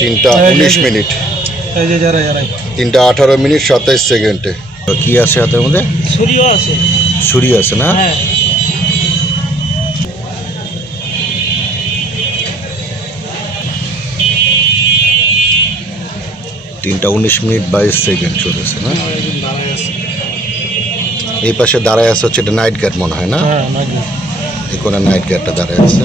3টা 19 মিনিট, 3টা 18 মিনিট 27 সেকেন্ডে। কি আছে হাতের মধ্যে? ছুরি আছে না? 3টা 19 মিনিট 22 সেকেন্ড চলেছে না? এই পাশে দাঁড়ায় আছে হচ্ছে এটা নাইট গার্ড মনে হয় না? এই কোণে নাইট গার্ডটা দাঁড়ায় আছে।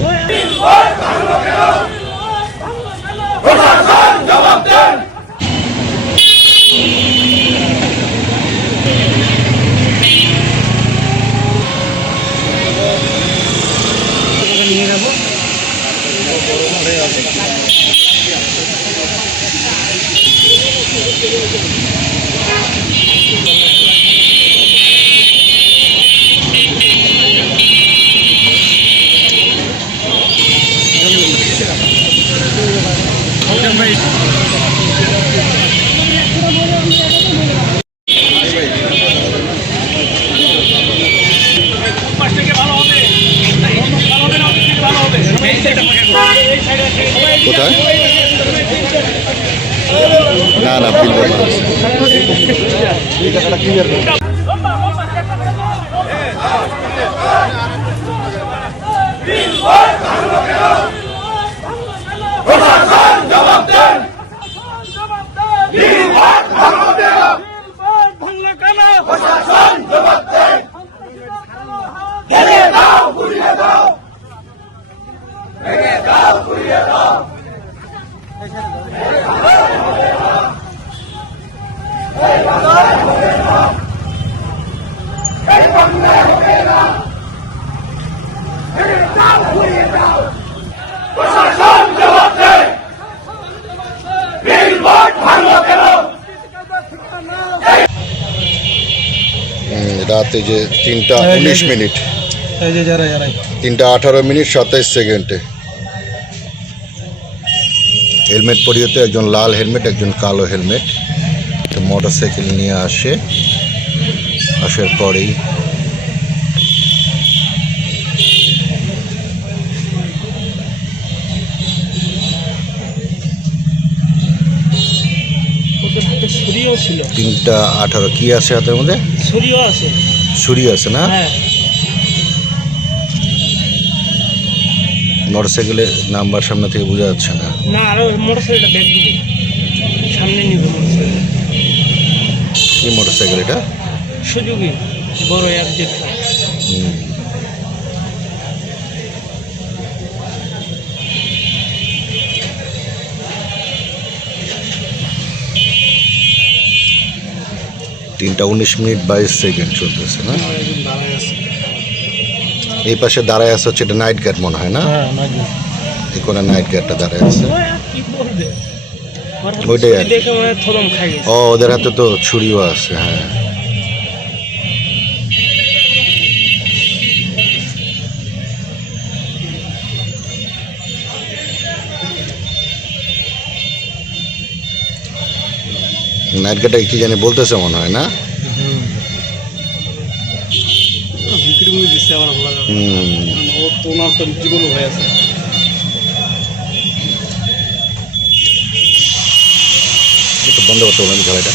কোথায়? না না বিলবোর্ড রাতে যে 3টা 19 মিনিট, 3টা 18 মিনিট 27 সেকেন্ডে। হেলমেট পরিয়ে তো একজন লাল হেলমেট, একজন কালো হেলমেট মোটর সাইকেল নিয়ে আসার পরেই ছিল 3টা 18। কি আছে হাতের মধ্যে? ছুরি আছে না? মোটর সাইকেলের নাম্বার সামনে থেকে বোঝা যাচ্ছে না। কি মোটর সাইকেল এটা? সুজুকি বড় তিনটা 19 মিনিট 22 সেকেন্ড চলতেছে না? এই পাশে দাঁড়ায় আছে হচ্ছে এটা নাইট গার্ড মনে হয় না? এই কোণে নাইট গার্ডটা দাঁড়ায় আছে। ওইটাই ও ওদের হাতে তো ছুরিও আছে। হ্যাঁ নাইট গার্ডটা কি জানি বলতেছে মনে হয় না? একটু বন্ধ করতে বলেন খেলাটা।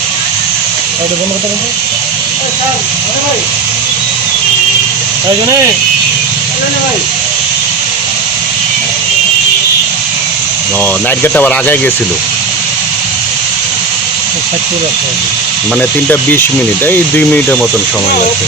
ও নাইট গার্ডটা আবার আগায় গেছিল মানে 3টা 20 মিনিট, এই 2 মিনিটের মতন সময় লাগছে।